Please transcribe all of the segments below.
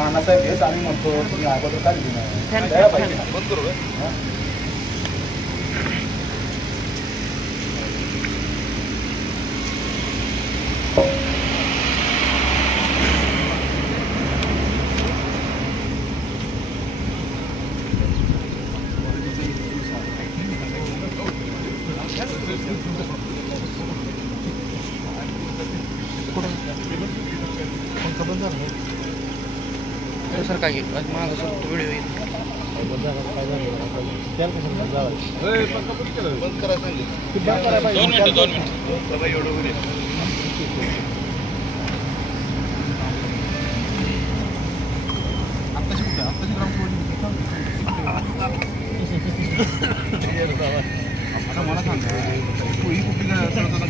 अण्णासाहेब हेच आम्ही म्हणतो तुम्ही अगोदर काय द्यायला पाहिजे ना. बंद करू सर काय माझा सर व्हिडिओ येईल आता मला सांगा ही कुठली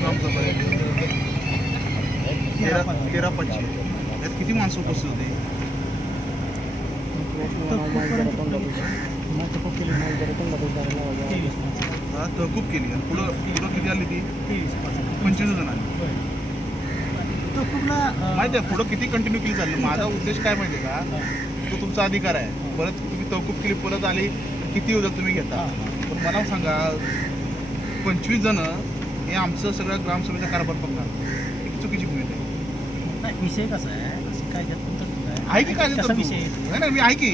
काम चालू आहे 13-25 त्यात किती माणसं उपस्थित होते तहकूब केली आणि पुढं किती आली ती 25 जण आली माहिती आहे पुढं किती कंटिन्यू केली चालली माझा उद्देश काय माहिती आहे का तो तुमचा अधिकार आहे परत तुम्ही तहकूब केली परत आली किती उद्या तुम्ही घेता पण मला सांगा 25 जण हे आमचं सगळं ग्रामसभेचा कारभार बघणार एक चुकीची भूमिका आहे. विषय कसा आहे काय आहे की काय नाही मी आहे की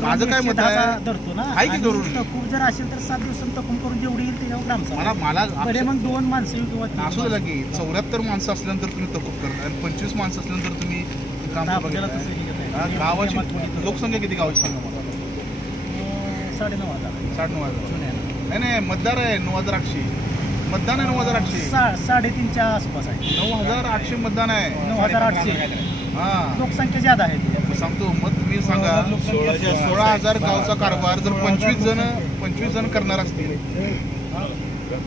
माझं काय मत आहे धरतो ना आहे की धरून तकूब जर असेल तर 7 दिवसांत तकूब करून जेवढी येईल त्याच्यावर ग्रामसभा मला मग 2 माणसं किंवा असू द्या की 74 माणसं असल्यानंतर तुम्ही तकूब करता आणि 25 माणसं असल्यानंतर तुम्ही ग्रामसभा गावाची लोकसंख्या किती गावाची सांगा मला 9,500 नाही मतदार आहे 9,800 मतदान आहे 9,800 3.5च्या आसपास आहे 9,800 मतदान आहे 9,800 हा लोकसंख्या ज्यादा आहे सांगतो मग तुम्ही सांगा 16,000 गावचा कारभार जर 25 जण करणार असतील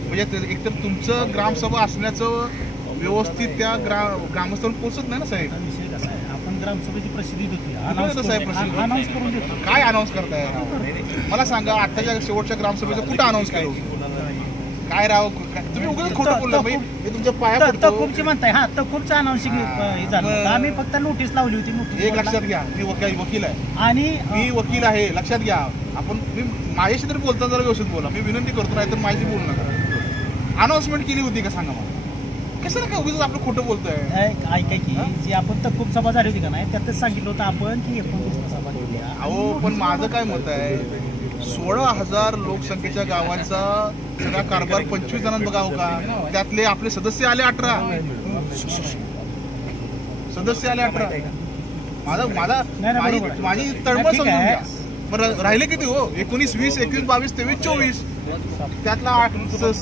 म्हणजे एकतर तुमचं ग्रामसभा असण्याचं व्यवस्थित त्या ग्रामस्थांवर पोहोचत नाही ना साहेब. विषय कसा आहे आपण ग्रामसभेची प्रसिद्धी देतो अनाऊन्स करून देतो काय अनाऊन्स करताय मला सांगा आताच्या शेवटच्या ग्रामसभेचं कुठं अनाऊन्स केलं काय राव तुम्ही उगाच खोटं बोलला हे तुमच्या पाया पडतो तकूबची म्हणताय हा तकूबचं अनाऊन्सिंग झालं आम्ही फक्त नोटीस लावली होती नोटीस एक लक्षात घ्या मी वकील आहे आणि मी वकील आहे लक्षात घ्या आपण मी माझ्याशी तरी बोलता जरा व्यवस्थित बोला मी विनंती करतो नाही तर माझी बोलू नका अनाऊन्समेंट केली होती का सांगा मला कसं काय उगाच आपलं खोटं बोलतोय ऐका की जी आपण तकूब सभा झाली होती का नाही त्यातच सांगितलं होतं आपण की 29 सभा घेऊया अहो पण माझं काय मत आहे 16,000 लोकसंख्येच्या गावांचा सगळा कारभार 25 जणांना बघावं का त्यातले आपले सदस्य आले 18 सदस्य आले 18 माझी तळमळ समजून घ्या बरं राहिले किती हो 19 20 21 22 23 24 त्यातला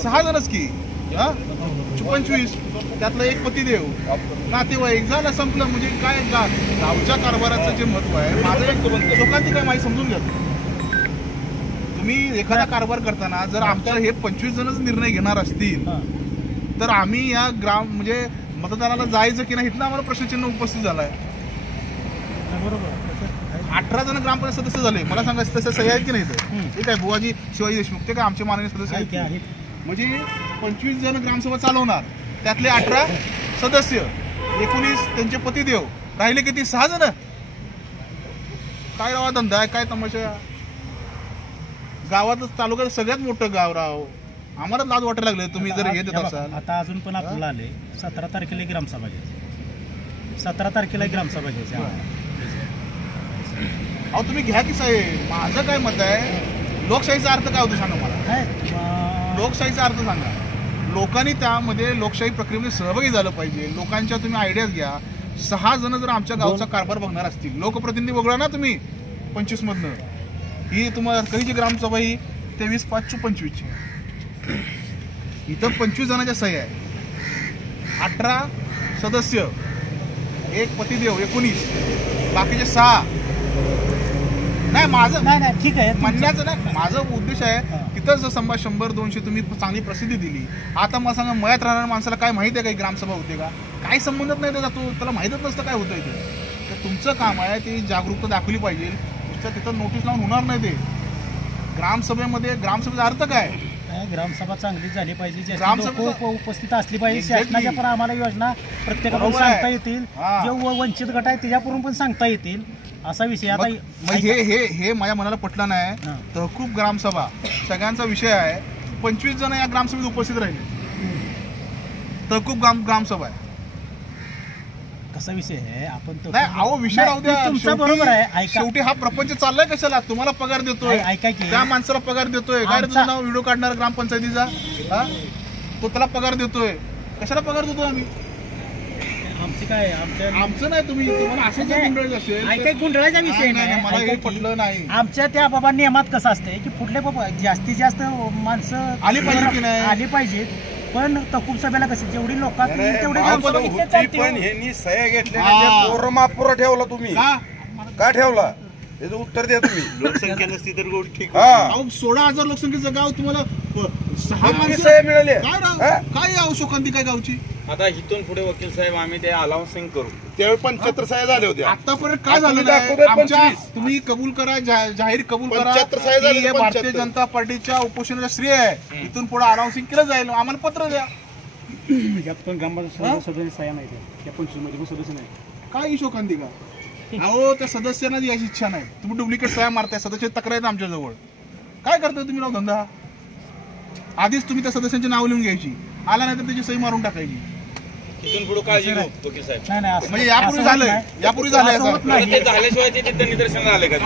6 जणच की 25 त्यातलं एक पतिदेव नातेवाईक झालं संपलं म्हणजे काय गावच्या कारभाराचं जे महत्व आहे माझं एक लोकांनी काय माहिती समजून घ्या तुम्ही एखादा कारभार करताना जर आमच्या हे 25 जणच निर्णय घेणार असतील तर आम्ही या म्हणजे मतदानाला जायचं की नाही इथलं आम्हाला प्रश्नचिन्ह उपस्थित झालाय. बरोबर 18 जण ग्रामपंचायत सदस्य झाले मला सांगा तसं सह्या आहेत की नाही ठीक आहे बुवाजी शिवाजी देशमुख ते काय आमचे माननीय सदस्य आहेत म्हणजे 25 जण ग्रामसभा चालवणार त्यातले 18 सदस्य 19 त्यांचे पतिदेव राहिले किती 6 जण काय रावा धंदा आहे काय तमाशा गावात तालुक्यात सगळ्यात मोठं गाव राव आम्हाला लाज वाटायला लागले तुम्ही जर हे देत असाल. आता अजून पण आपल्याला आले 17 तारखेला ग्रामसभा घ्यायची 17 तारखेला ग्रामसभा घ्यायची अहो तुम्ही घ्या की साहेब माझं काय मत आहे लोकशाहीचा अर्थ काय होतो सांगा मला लोकशाहीचा अर्थ सांगा लोकांनी त्यामध्ये लोकशाही प्रक्रियेमध्ये सहभागी झालं पाहिजे लोकांच्या तुम्ही आयडियाज घ्या 6 जण जर आमच्या गावचा कारभार बघणार असतील लोकप्रतिनिधी बघणार ना तुम्ही 25 मधनं ही तुम्हाला कधीची ग्रामसभा ही 23/5/25 इथं 25 जणांच्या सह्या आहे 18 सदस्य एक पतिदेव 19 बाकीचे 6 नाही माझं नाही ठीक आहे म्हणण्याचं नाही माझं उद्देश आहे तिथं जर 100-200 तुम्ही चांगली प्रसिद्धी दिली आता मला सांगा मयात राहणाऱ्या माणसाला काय माहिती आहे काही ग्रामसभा होते का काही संबंधच नाही त्याचा त्याला माहीतच नसतं काय होतं ते तर तुमचं काम आहे ती जागरूकता दाखवली पाहिजे नुसतं तिथं नोटीस लावून होणार नाही ते ग्रामसभेचा अर्थ काय ग्रामसभा चांगली झाली पाहिजे ग्रामसभा उपस्थित असली पाहिजे शासनाच्या पण आम्हाला योजना प्रत्येकाला सांगता येतील जे वंचित गट आहे त्याच्याकडून पण सांगता येतील असा विषय आता हे माझ्या मनाला पटलं नाही. तहकूब ग्रामसभा सगळ्यांचा विषय आहे. 25 जण या ग्रामसभेत उपस्थित राहिले. तहकूब ग्रामसभा आहे. कसा विषय आहे आपण नाही अहो विषय राहू द्या. तुमचा बरोबर आहे. शेवटी हा प्रपंच चाललाय कशाला? तुम्हाला पगार देतोय, ऐका की त्या माणसाला पगार देतोय. काय रे तुझं नाव व्हिडिओ काढणार ग्रामपंचायतीचा? तो त्याला पगार देतोय. कशाला पगार देतोय आम्ही? आमचं काय आमचं नाही. तुम्हाला असं गुंडळलं असेल. ऐका गुंडळाचा विषय नाही, मला हे पटलं नाही. आमच्या त्या बाबा नियमात कसं असतंय की कुठले बाबा जास्तीत जास्त माणसं आली पाहिजे की नाही? आली पाहिजेत. पण तहकूब सभेला कसं जेवढी लोक तेवढे पण ह्यांनी सह्या घेतल्या पोरमापुरा ठेवला. तुम्ही का ठेवला त्याचं उत्तर द्या तुम्ही. लोकसंख्या नसती तर गोड ठीक. 16,000 लोकसंख्येचं गाव तुम्हाला 6 सह्या मिळाल्या. काय शोकांती काय गावची? आता इथून पुढे वकील साहेब आम्ही ते अलाउन्सिंग करू. त्यावेळी 75 सह्या झाल्या होत्या. आतापर्यंत काय झालं? तुम्ही कबूल करा, जाहीर कबूल करा 75 सह्या झाल्या. की हे भारतीय जनता पार्टीच्या उपोषणाचा श्रेय आहे. इथून पुढे अनाउन्सिंग केलं जाईल. आम्हाला पत्र द्या. यात पण ग्रामपंचायत सदस्य सह्या नाही त्या 25 मध्ये पण सदस्य नाही. काय शोकांती का? अहो त्या सदस्यांना याची इच्छा नाही. तुम्ही डुप्लिकेट सह्या मारताय. सदस्य तक्रार आहेत आमच्या जवळ. काय करताय तुम्ही राव धंदा? आधीच तुम्ही त्या सदस्यांची नाव लिहून घ्यायची. आला नाही तर त्याची सही मारून टाकायची. इथून पुढे काळजी घेऊ वकील साहेब. म्हणजे यापूर्वी झालंय ते झाल्याशिवाय ते तिथं निदर्शन आले का?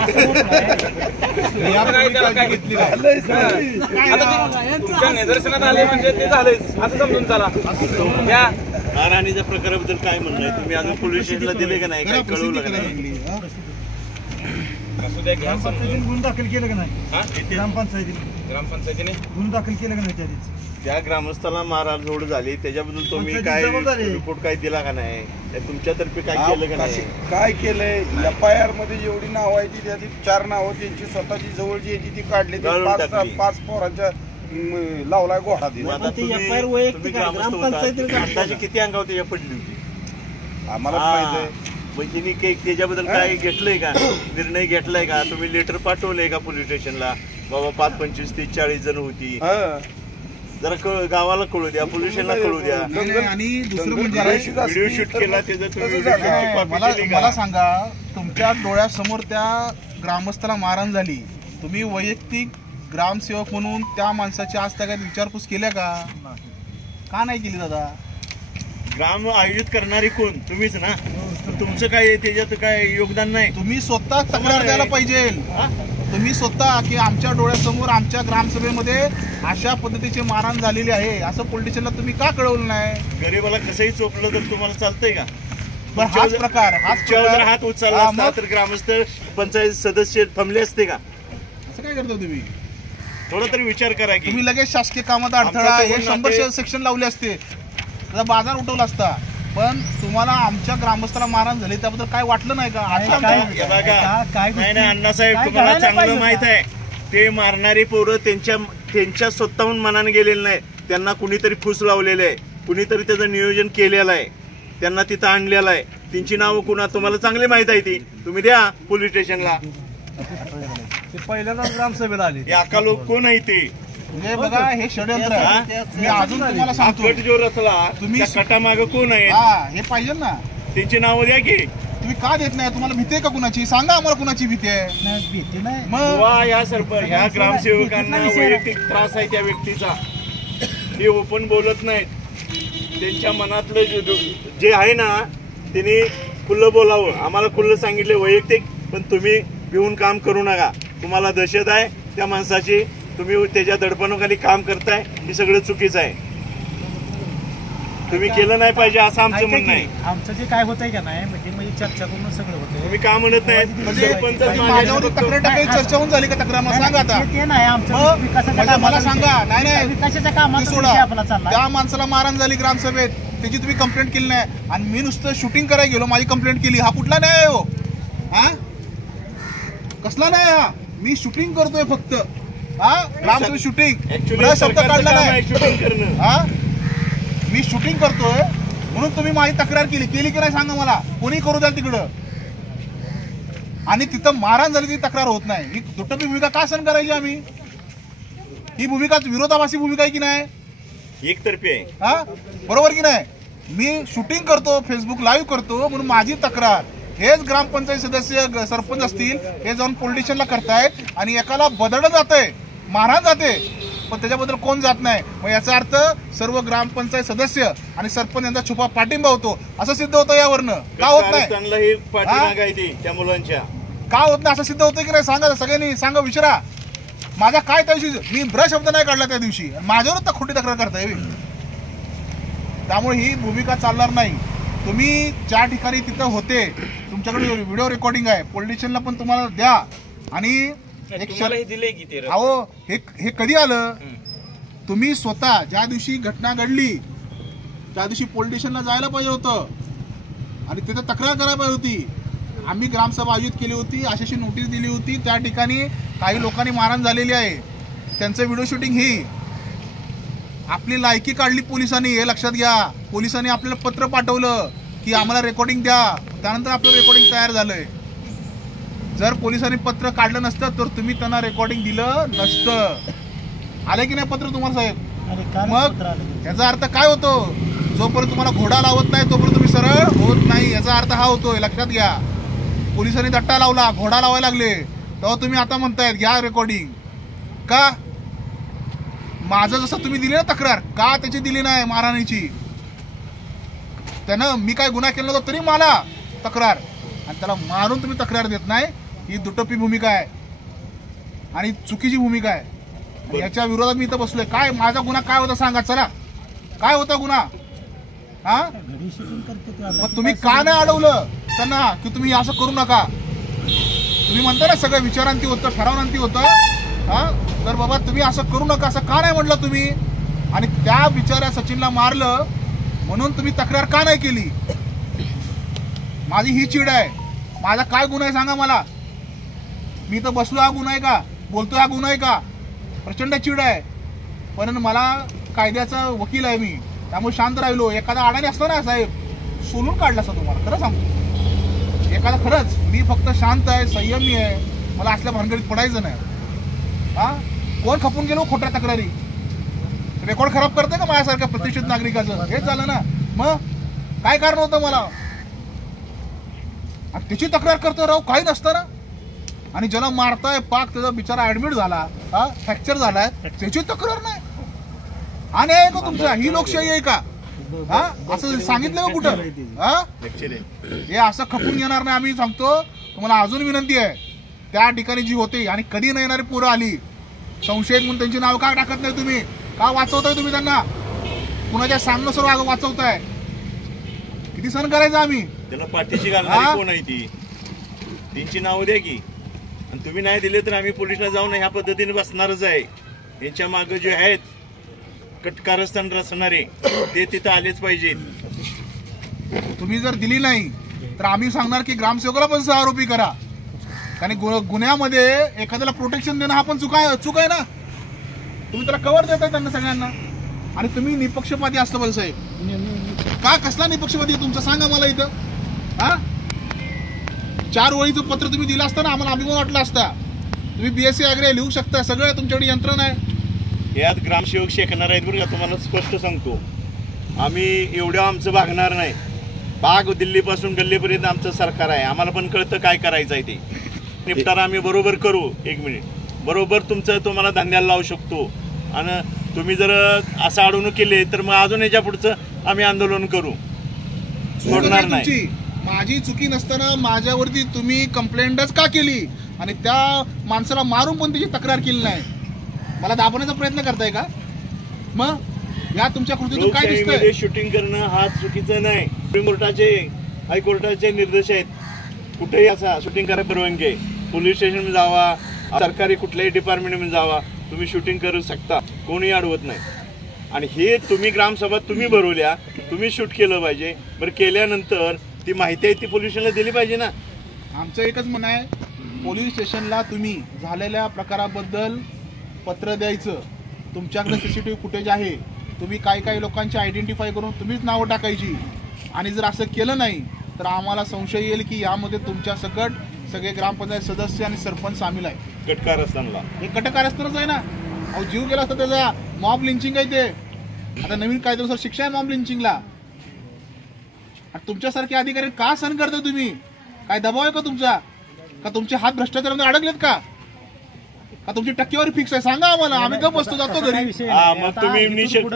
तुमच्या निदर्शनात आले म्हणजे ते झालेच असं समजून चला. त्या मारहाणीच्या प्रकाराबद्दल काय म्हणणं आहे? तुम्ही अजून पोलीस स्टेशनला दिले का नाही? काय कळवलं का नाही? असू द्या. गुन्हा दाखल केलं का नाही? ग्रामपंचायतीने गुन्हा दाखल केलं का नाही त्यावेळेस? त्या ग्रामस्थाला मारहाण झाली त्याच्याबद्दल तुम्ही काय रिपोर्ट काय दिला का नाही? तुमच्यातर्फे काय केलं का नाही? काय केलंय? FIR मध्ये जेवढी नावं आहे ती त्याची 4 नावं त्यांची स्वतःची जवळची याची ती काढली. 5 पोरांच्या लावलाय घोडा दिला. अंदाजे किती अंगावर त्याच्या पडली होती? आम्हाला माहित आहे. म्हणजे त्याच्याबद्दल काय घेतलंय का? निर्णय घेतलाय का? तुम्ही लेटर पाठवलंय का पोलीस स्टेशनला? बाबा 5, 25, 30, 40 जण होती. जरा गावाला कळू द्या, पोलीस स्टेशनला कळू द्या. आणि दुसरं म्हणजे व्हिडिओ शूट केला त्याचा मला सांगा, तुमच्या डोळ्यासमोर त्या ग्रामस्थाला मारहाण झाली. तुम्ही वैयक्तिक ग्रामसेवक म्हणून त्या माणसाची आज त्या काही विचारपूस केल्या का नाही केली दादा? ग्राम आयोजित करणारी कोण? तुम्हीच ना. तुमचं काय त्याच्यात काय योगदान नाही? तुम्ही स्वतः तक्रार द्यायला पाहिजे. तुम्ही स्वतः की आमच्या डोळ्यासमोर आमच्या ग्रामसभेमध्ये अशा पद्धतीची मारहाण झालेली आहे असं पोलिटिशियनला तुम्ही का कळवलं नाही? गरीबाला कसंही चोपलं तर तुम्हाला चालतंय का? हाच प्रकार हात उचलला असता तर ग्रामस्थ पंचायत सदस्य थांबले असते का? असं काय करता तुम्ही? थोडा तरी विचार करा की तुम्ही लगेच शासकीय कामात अडथळा हे 100 सेक्शन लावले असते, बाजार उठवला असता. पण तुम्हाला आमच्या ग्रामस्थाला मारहाण झाली त्याबद्दल काय वाटलं नाही का? नाही अण्णासाहेब, तुम्हाला चांगलं माहित आहे ते मारणारी पोरं त्यांच्या स्वतःहून मनाने गेलेले नाही. त्यांना कुणीतरी फूस लावलेलं आहे, कुणीतरी त्याचं नियोजन केलेलं आहे, त्यांना तिथं आणलेलं आहे. त्यांची नावं कुणा तुम्हाला चांगली माहित आहे. ती तुम्ही द्या पोलीस स्टेशनला. पहिल्यांदा ग्रामसभेला आले. हे अका लोक कोण आहे ते? म्हणजे बघा हे षडयंत्र आहे. मी अजून तुम्हाला सांगतो, जो रचला तुम्ही कटामाग कोण आहे हे पाहिजे ना. त्यांची नावं द्या की. तुम्ही का देत नाही? तुम्हाला भीती आहे का कुणाची? सांगा आम्हाला कुणाची भीती आहे. भीती नाही. मग या सरपंच ह्या ग्रामसेवकांना वैयक्तिक त्रास आहे त्या व्यक्तीचा. ते ओपन बोलत नाहीत. त्यांच्या मनातलं जे आहे ना त्यांनी खुल्लं बोलावं. आम्हाला खुल्लं सांगितले वैयक्तिक. पण तुम्ही भिवून काम करू नका. तुम्हाला दहशत आहे त्या माणसाची. तुम्ही त्याच्या दडपणाखाली काम करताय. हे सगळं चुकीचं आहे. तुम्ही केलं नाही पाहिजे असं आमचं म्हणणं आहे. आमचं जे काय होतंय का नाही म्हणजे चर्चा करून सगळं होतं. तुम्ही का म्हणत नाही? माझ्यावर तक्रार टाकायची चर्चा होऊन झाली का? तक्रार सांगा आता. ते नाही आमचं विकासाच्या मला सांगा. नाही विकासाच्या कामात आपला चालला. त्या माणसाला मारहाण झाली ग्रामसभेत, त्याची तुम्ही कंप्लेंट केली नाही आणि मी नुसतं शूटिंग करायला गेलो, माझी कंप्लेंट केली. हा कुठला न्याय हो? हा कसला न्याय? हा मी शूटिंग करतोय फक्त. ग्रामसभेत शूटिंग शब्द काढला नाही. मी शूटिंग करतोय म्हणून तुम्ही माझी तक्रार केली की नाही सांगा मला. कोणी करू द्या तिकडं. आणि तिथं मारहाण झाली ती तक्रार होत नाही. ही दुटप्पी भूमिका का सहन करायची आम्ही? ही भूमिका विरोधाभासी भूमिका आहे की नाही? एकतर्फी आहे. बरोबर की नाही? मी शूटिंग करतो, फेसबुक लाईव्ह करतो म्हणून माझी तक्रार हेच ग्रामपंचायत सदस्य सरपंच असतील हे जाऊन पॉलिटिशियनला करतायत आणि एकाला बदललं जातंय, मारहाण जाते, पण त्याच्याबद्दल कोण जात नाही. मग याचा अर्थ सर्व ग्रामपंचायत सदस्य आणि सरपंच यांचा छुपा पाठिंबा होतो असं सिद्ध होतं यावरनं. का होत नाही? त्या मुलांच्या का होत नाही असं सिद्ध होतं की नाही? सांगा सगळ्यांनी, सांगा, विचारा. माझा काय त्या दिवशी मी ब्रश शब्द नाही काढला त्या दिवशी, माझ्यावरच तर खोटी तक्रार करताय. त्यामुळे ही भूमिका चालणार नाही. तुम्ही ज्या ठिकाणी तिथं होते तुमच्याकडे व्हिडिओ रेकॉर्डिंग आहे, पॉलिटिशियनला पण तुम्हाला द्या. आणि अहो हे कधी आलं? तुम्ही स्वतः ज्या दिवशी घटना घडली त्या दिवशी पॉलिटिशियनला जायला पाहिजे होतं आणि तिथं तक्रार करायला पाहिजे होती. आम्ही ग्रामसभा आयोजित केली होती, अशी नोटीस दिली होती. त्या ठिकाणी काही लोकांनी मारहाण झालेली आहे, त्यांचं व्हिडिओ शूटिंग ही आपली लायकी काढली पोलिसांनी, हे लक्षात घ्या. पोलिसांनी आपल्याला पत्र पाठवलं की आम्हाला रेकॉर्डिंग द्या, त्यानंतर आपलं रेकॉर्डिंग तयार झालंय. जर पोलिसांनी पत्र काढलं नसतं तर तुम्ही त्यांना रेकॉर्डिंग दिलं नसतं. आले की नाही पत्र तुम्हाला साहेब? मग याचा अर्थ काय होतो? जोपर्यंत तुम्हाला घोडा लावत नाही तोपर्यंत तुम्ही सरळ होत नाही, याचा अर्थ हा होतोय, लक्षात घ्या. पोलिसांनी दट्टा लावला, घोडा लावायला लागले, तेव्हा तुम्ही आता म्हणतायत घ्या रेकॉर्डिंग. का? माझं जसं तुम्ही दिली ना तक्रार, का त्याची दिली नाही मारहाणीची? त्यानं मी काय गुन्हा केला नव्हता तरी मला तक्रार, आणि त्याला मारून तुम्ही तक्रार देत नाही. ही दुटप्पी भूमिका आहे आणि चुकीची भूमिका आहे. याच्या विरोधात मी इथं बसलोय. काय माझा गुन्हा काय होता सांगा, चला काय होता गुन्हा? हा, मग तुम्ही का नाही अडवलं त्यांना की तुम्ही असं करू नका? तुम्ही म्हणता ना सगळं विचारांती होतं, ठरावांती होतं. हा, तर बाबा तुम्ही असं करू नका असं का नाही म्हटलं तुम्ही? आणि त्या बिचाऱ्या सचिनला मारलं म्हणून तुम्ही तक्रार का नाही केली? माझी ही चीड आहे. माझा काय गुन्हा आहे सांगा मला? मी तर बसलो, हा गुन्हा आहे का? बोलतोय हा गुन्हा आहे का? प्रचंड चीड आहे, पण मला कायद्याचा वकील आहे मी, त्यामुळे शांत राहिलो. एखादा अडाणी असतो ना साहेब, सोलून काढला असता तुम्हाला, खरं सांगतो. एखादा खरंच मी फक्त शांत आहे, संयमी आहे, मला असल्या भानगडीत पडायचं नाही. हा, कोण खपून गेलो खोट्या तक्रारी? रेकॉर्ड खराब करते का माझ्यासारख्या प्रतिष्ठित नागरिकाचं? हेच झालं ना. मग काय कारण होतं मला? त्याची तक्रार करतो राव, काही नसतं ना. आणि ज्याला मारताय पाक त्याचा बिचारा ऍडमिट झाला, हा, फ्रॅक्चर झालाय, त्याची तक्रार नाही. आणि आहे का तुमचा? ही लोकशाही आहे का? हा, असं सांगितलं का कुठं? हा, हे असं खपून येणार नाही. आम्ही सांगतो तुम्हाला. अजून विनंती आहे, त्या ठिकाणी जी होते आणि कधी न येणारी पोरं आली संशयित म्हणून त्यांची नाव का टाकत नाही तुम्ही? का वाचवताय तुम्ही त्यांना? कुणाच्या सांगणं सर्व वाचवताय? किती सहन करायचं आम्ही? त्याला पाठीशी घालणारी कोण आहे ती? त्यांची नावं द्या की. आणि तुम्ही नाही दिले तर आम्ही पोलिसला जाऊन ह्या पद्धतीने बसणारच आहे. यांच्या मागे जे आहेत कटकारस्थान रचणारे ते तिथं आलेच पाहिजेत. तुम्ही जर दिली नाही तर आम्ही सांगणार की ग्रामसेवकाला पण सहआरोपी करा. कारण गुन्ह्यामध्ये एखाद्याला प्रोटेक्शन देणं हा पण चूक आहे ना. तुम्ही त्याला कव्हर देताय त्यांना सगळ्यांना. आणि तुम्ही निपक्षपाती असतं बरं साहेब. का कसला निपक्षपाती तुमचा सांगा मला इथं? हा, 4 ओळीचं पत्र तुम्ही दिलं असतं ना, आम्हाला अभिमान वाटला असता. तुम्ही BSc ॲग्री लिहू शकता, सगळं तुमच्याकडे यंत्रणा आहे. यात ग्रामसेवक शेकणार आहेत बरं का. तुम्हाला स्पष्ट सांगतो, आम्ही एवढं आमचं भागणार नाही. बाग दिल्लीपासून गल्लीपर्यंत आमचं सरकार आहे. आम्हाला पण कळतं काय करायचं आहे ते. निपटारा आम्ही बरोबर करू. 1 मिनिट, बरोबर तुमचं तुम्हाला धान्याला लावू शकतो. आणि तुम्ही जर असं अडवणूक केली तर मग अजून याच्या पुढचं आम्ही आंदोलन करू, सोडणार नाही. माझी चुकी नसताना माझ्यावरती तुम्ही कंप्लेंटच का केली आणि त्या माणसाला मारून पण त्याची तक्रार केली नाही? मला दाबवण्याचा प्रयत्न करताय का? मग या तुमच्या कृतीतून काय दिसतंय? शूटिंग करणं हा चुकीचं नाही. सुप्रीम कोर्टाचे, हायकोर्टाचे निर्देश आहेत. कुठेही असा शूटिंग करायला परवानगी आहे. पोलीस स्टेशन जावा, सरकारी कुठल्याही डिपार्टमेंटमध्ये जावा, तुम्ही शूटिंग करू शकता, कोणी अडवत नाही. आणि हे तुम्ही ग्रामसभा तुम्ही भरवल्या, तुम्ही शूट केलं पाहिजे. बरं, केल्यानंतर ती माहिती आहे ती पोलीस स्टेशनला दिली पाहिजे ना. आमचं एकच म्हणणं आहे, पोलीस स्टेशनला तुम्ही झालेल्या प्रकाराबद्दल पत्र द्यायचं. तुमच्याकडे CCTV फुटेज आहे, तुम्ही काही लोकांची आयडेंटिफाय करून तुम्हीच नावं टाकायची. आणि जर असं केलं नाही तर आम्हाला संशय येईल की यामध्ये तुमच्या सकट सगळे ग्रामपंचायत सदस्य आणि सरपंच सामील आहे. कटकारस्थानला हे कटकारस्थानच आहे ना. अहो, जीव गेला असता त्याचा. मॉब लिंचिंग आहे ते. आता नवीन कायद्यानुसार शिक्षा आहे मॉब लिंचिंगला. तुमच्यासारखे अधिकारी का सहन करता तुम्ही? काय दबाव आहे का तुमचा? का तुमचे हात भ्रष्टाचारामध्ये अडकलेत का तुमची टक्केवारी फिक्स आहे? सांगा आम्हाला, आम्ही गप बसतो, जातो घरी. मग तुम्ही निशक्त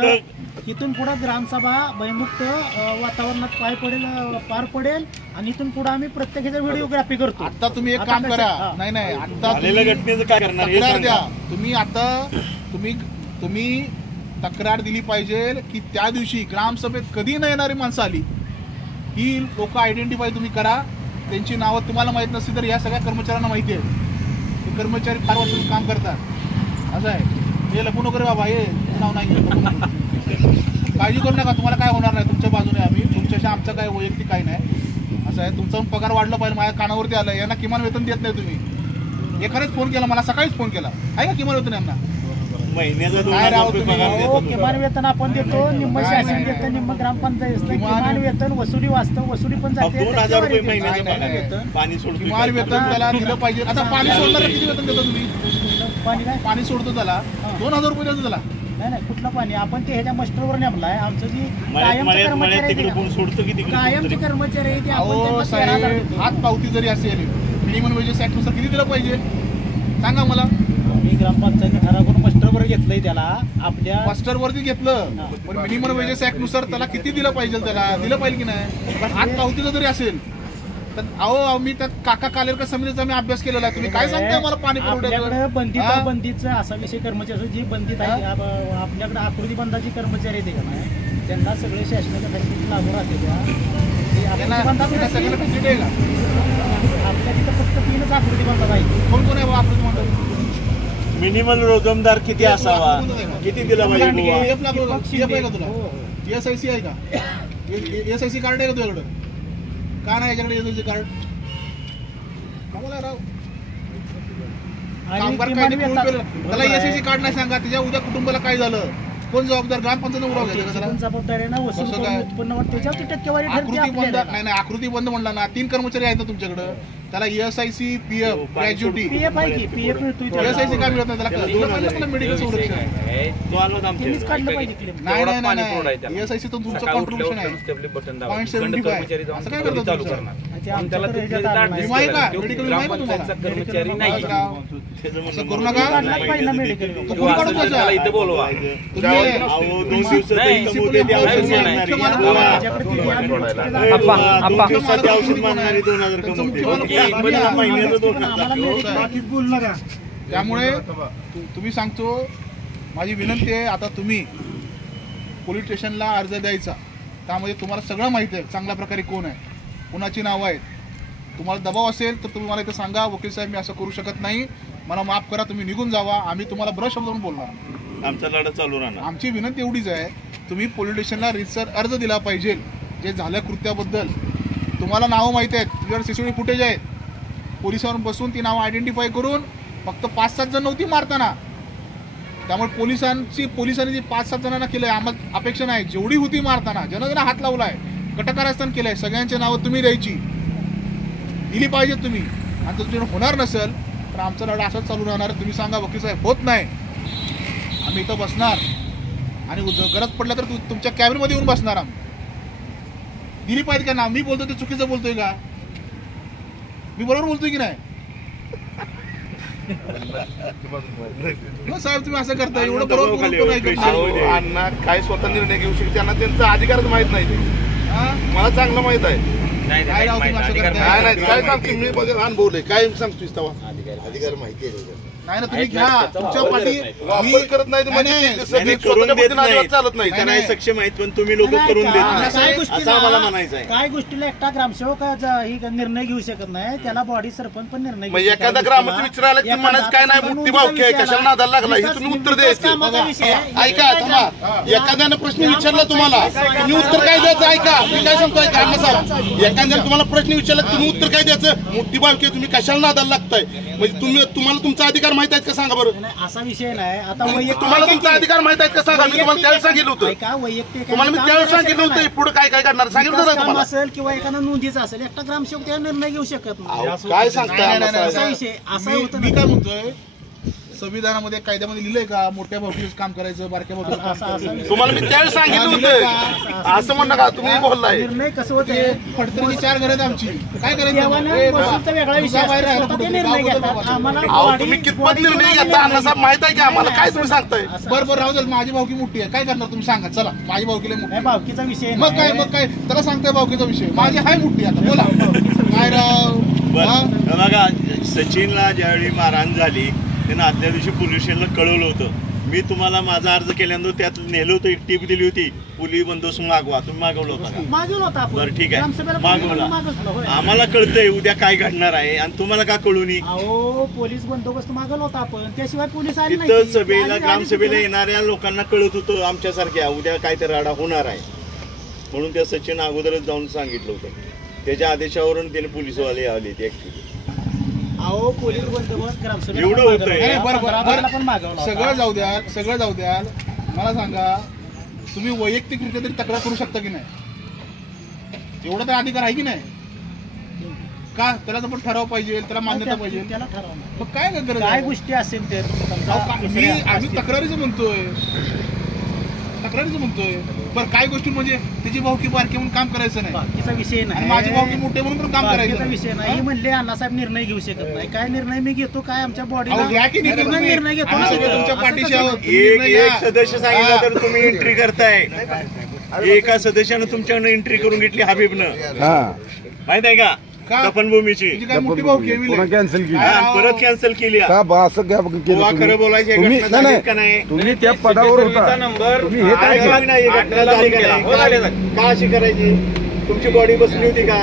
इथून पुढे ग्रामसभा भयमुक्त वातावरणात पार पडेल आणि इथून पुढे आम्ही प्रत्येकाचा व्हिडिओग्राफी करतो. आता तुम्ही एक काम करा, नाही आता घटनेचं काय करणार हे तक्रार द्या. सांगा. तुम्ही तक्रार दिली पाहिजे की त्या दिवशी ग्रामसभेत कधी न येणारी माणसं आली ही लोक आयडेंटिफाय तुम्ही करा. त्यांची नावं तुम्हाला माहित नसतील तर या सगळ्या कर्मचाऱ्यांना माहिती आहे. ते कर्मचारी फार वर्षाचं काम करतात. असं आहे, हे लपू नको रे बाबा, हे नाव नाही. काळजी करू नका, तुम्हाला काय होणार नाही. तुमच्या बाजूने आम्ही, तुमच्याशी आमचं काय वैयक्तिक काही नाही. असं आहे, तुमचा पगार वाढला पाहिजे. माझ्या कानावरती आलं, यांना किमान वेतन देत नाही तुम्ही. एखाद्याच फोन केला मला, सकाळीच फोन केला, आहे का किमान वेतन यांना? महिन्याचा काय राव तुम्ही? किमान वेतन आपण देतो, निम्म शासन देतं, निम्म ग्रामपंचायत. किमान वेतन वसुली वाचतं, वसुली पण जाते. 2000 रुपये महिन्याचं पाणी सोडतो. किमान वेतन त्याला दिलं पाहिजे. आता पाणी सोडणारा किती वेतन देतो तुम्ही? पाणी काय पाणी सोडतो त्याला 2000 रुपये देतो त्याला. नाही कुठलं पाणी आपण ते ह्याच्या मस्टरवर नेमलाय. आमचं जी कायमचे कर्मचारी आहे ते आपण अहो त्यांना साहेब, 13,000 देतो. हात पावती जरी असेल मिनिमम वेजेस ऍक्टनुसार किती दिलं पाहिजे सांगा मला. मी ग्रामपंचायत ठराव मस्टरवर घेतलंय त्याला, आपल्या मास्टरवरती घेतलं, पण मिनिमम वेजेस ऍक्टनुसार त्याला किती दिलं पाहिजे? त्याला दिलं पाहिजे की नाही? पण हात पावतीचं जरी असेल तर अहो मी त्यात काका कालेरकर समितीचा मी अभ्यास केलेला आहे. तुम्ही काय सांगताय मला पाणी पुरवठ्याकडे बंदीचा असा विषय कर्मचारी जी बंदीत आहे आपल्याकडे आकृती बंधाची कर्मचारी येते का नाही, त्यांना सगळे शासनाच्या खाली लागू राहते. आपल्या तिथं फक्त 3च आकृती बंधात आहे. कोण कोण आहे आकृती बंधात? मिनिमल रोजमदार किती असावा, किती दिला पाहिजे? आहे का तुला? ESIC आहे का? ESIC कार्ड आहे का तुझ्याकडं? का नाही याच्याकडे ESIC कार्ड? राव कामगार त्याला ESIC कार्ड नाही सांगा. त्याच्या उद्या कुटुंबाला काय झालं, कोण जबाबदार? ग्रामपंचायत उराव घ्यायचं. जबाबदारी ना उत्पन्न त्याच्यावर टक्केवारी आकृती बंद नाही, आकृती बंद म्हणला ना. 3 कर्मचारी आहेत ना तुमच्याकडं, त्याला ESIC, PF, ग्रॅज्युटी, PF आहे की PF मिळतोय. ESIC काय मिळत नाही त्याला? मेडिकल संरक्षण नाही. ESIC तर तुमचं कॉन्ट्रिब्युशन आहे 0.75. असं काय करतात विमा आहे का? मेडिकल विमा आहे का तुम्हाला? असं करू नका. तुम्ही काढून बसा. इथे बोलवा. त्यामुळे तुम्ही सांगतो, माझी विनंती आहे, आता तुम्ही पोलीस स्टेशनला अर्ज द्यायचा. त्यामध्ये तुम्हाला सगळं माहिती आहे चांगल्या प्रकारे कोण आहे, कुणाची नावं आहेत. तुम्हाला दबाव असेल तर तुम्ही मला इथं सांगा, वकील साहेब मी असं करू शकत नाही, मला माफ करा, तुम्ही निघून जावा. आम्ही तुम्हाला ब्रश शब्दावरून बोलणार. आमचा लढा चालू राहणार. आमची विनंती एवढीच आहे, तुम्ही पोलीस स्टेशनला रितसर अर्ज दिला पाहिजे. जे झाल्या कृत्याबद्दल तुम्हाला नावं माहिती आहेत, तुझ्याकडे CCTV फुटेज आहेत. पोलिसांवर बसून ती नावं आयडेंटिफाय करून फक्त 5-7 जण नव्हती मारताना. त्यामुळे पोलिसांनी जे 5-7 जणांना केलंय, आम्हाला अपेक्षा नाही जेवढी होती मारताना. जन हात लावलाय, कटकारस्थान केलंय, सगळ्यांची नावं तुम्ही द्यायची, दिली पाहिजेत तुम्ही. आणि जर तुमच्याकडे होणार नसेल तर आमचा लढा असाच चालू राहणार. तुम्ही सांगा वकील साहेब होत नाही, आम्ही इथं बसणार आणि गरज पडलं तर तुमच्या कॅबिनमध्ये येऊन बसणार. आम्ही दिली पाहिजे का नाव? मी बोलतोय ते चुकीचं बोलतोय का? मी बरोबर बोलतोय की नाही? साहेब तुम्ही असं करता, एवढं बरोबर अण्णा काय स्वतः निर्णय घेऊ शकते, त्यांना त्यांचा अधिकारच माहित नाही. मला चांगलं माहित आहे. काय काय सांगतो मी अनुभवलंय, काय सांगतोय तेव्हा अधिकार माहिती आहे. नाही ना, तुम्ही घ्या तुमच्या पाठी. वापर करत नाही चालत नाही. नाही सक्षम आहेत, पण तुम्ही लोक करून देत असं आम्हाला म्हणायचं आहे. काय गोष्टीला एकटा ग्रामसेवक ही निर्णय घेऊ शकत नाही, त्याला बॉडी सरपंच पण निर्णय घेऊ. एखादा ग्रामस्थ विचारायला की म्हणायचं काय नाही, मुक्ती भाव कशाला नादाला लागला हे तुम्ही उत्तर द्यायचं. ऐका थांबा, एखाद्याने प्रश्न विचारला तुम्हाला, तुम्ही उत्तर काय द्यायचं? ऐका मी काय सांगतो, ऐका अण्णा साहेब, एखाद्याने तुम्हाला प्रश्न विचारला तुम्ही उत्तर काय द्यायचं? मुक्ती भाव तुम्ही कशाला नादाला लागताय? म्हणजे तुम्हाला तुमचा अधिकार माहित आहेत का सांगा बरं. असा विषय नाही. आता तुम्हाला तुमचा अधिकार माहित आहेत का सांगा. मी तुम्हाला त्यावेळेस सांगितलं होतं, वैयक्तिक तुम्हाला मी त्यावेळेस सांगितलं होतं पुढे काय काय करणार सांगितलं असेल किंवा एखादा नोंदीचा असेल, एकटा ग्रामसेवक त्या निर्णय घेऊ शकत नाही. काय सांगताय? असा विषय असा होता. मी काय म्हणतोय, संविधानामध्ये कायद्यामध्ये लिहिलंय का मोठ्या भावकीचं काम करायचं, बारक्या भावकीचं काम करायचं? तुम्हाला मी त्यावेळी सांगितलं होतं, असं म्हणणं का तुम्ही बोललाय? निर्णय कसं होते, फडतरीची 4 घरं आहेत आमची, काय देवानं वसूलचा वेगळा विषय असतो, स्वतः ते निर्णय घेतात. आम्हाला अहो body- तुम्ही कितपत body निर्णय कोणाला घेता अण्णासाहेब माहित आहे की आम्हाला? काय तुम्ही सांगताय? बरं राहू द्या, माझी भावकी मोठी आहे, काय करणार तुम्ही सांगा? चला, माझी भावकीला मोठी नाही, आहे. भावकीचा विषय मग काय त्याला सांगताय भावकीचा विषय? माझी हाय मोठी आता, बोला काय राव? हा? बघा, सचिनला ज्यावेळी मारहाण झाली त्यानं आदल्या दिवशी पोलीस स्टेशनला कळवलं होतं. मी तुम्हाला माझा अर्ज केल्यानंतर त्यात नेलं होतं, एक टीप दिली होती, पोलीस बंदोबस्त मागवा. तुम्ही मागवलं होता का? मागवलं होतं आपण. बरं ठीक आहे, ग्रामसभेला मागवला. मागितलं, होय. आम्हाला कळतंय उद्या काय घडणार आहे आणि तुम्हाला का कळू नये? अहो, पोलीस बंदोबस्त मागवला होता आपण, त्याशिवाय पोलीस आले तिथं नाही. सभेला ग्रामसभेला येणाऱ्या लोकांना कळत होतं आमच्यासारख्या उद्या काहीतरी राडा होणार आहे म्हणून त्या सचिन अगोदरच जाऊन सांगितलं होतं. त्याच्या आदेशावरून त्याने पोलीसवाले आले ते ऍक्च्युली. अहो, पोलीस बंदोबस्त ग्रामसभेला एवढं पण होतंय. मागवला. बरं, 15 पण मागवला होता. सगळं जाऊ द्याल. मला सांगा, तुम्ही वैयक्तिकरित्या तरी तक्रार करू शकता की नाही? एवढा तर अधिकार आहे की नाही? का त्याला पण ठराव पाहिजे, त्याला मान्यता पाहिजे. त्याला ठरवणार मग काय गरज काय आहे? गोष्टी असेल तर समजा आम्ही तक्रारीचं म्हणतोय, बरं काय गोष्टी म्हणजे त्याची भावकी बारकी म्हणून काम करायचं नाही, बाकीचा विषय आणि नाही, माझी भावकी मोठे म्हणून पण काम बाकीचा करायचं विषय नाही. म्हणले अण्णासाहेब निर्णय घेऊ शकत नाही. काय निर्णय मी घेतो? काय आमच्या बॉडीला अहो, घ्या की निर्णय घेतो आम्ही ना. सगळे तुमच्या असं पाठीशी कसं? आहोत. तुम्ही निर्णय घ्या. एक सदस्य सांगितलं तर तुम्ही एंट्री करताय. एका सदस्यानं तुमच्याकडनं एंट्री करून घेतली हबीबनं, माहित आहे का? का? दफनभूमीची तुझी काय मोठी भावकी आहे, पुन्हा कॅन्सल केली आणि परत कॅन्सल केली. का बा? असं काय केलं गोवा तुम्ही? खरं बोलायची तुम्ही घटना झाली का नाही? तुम्ही त्या पदावर होता, तुम्ही हे काय केलं? आहे नाही, घटना झाली का नाही? का अशी करायची? तुमची बॉडी बसली होती का?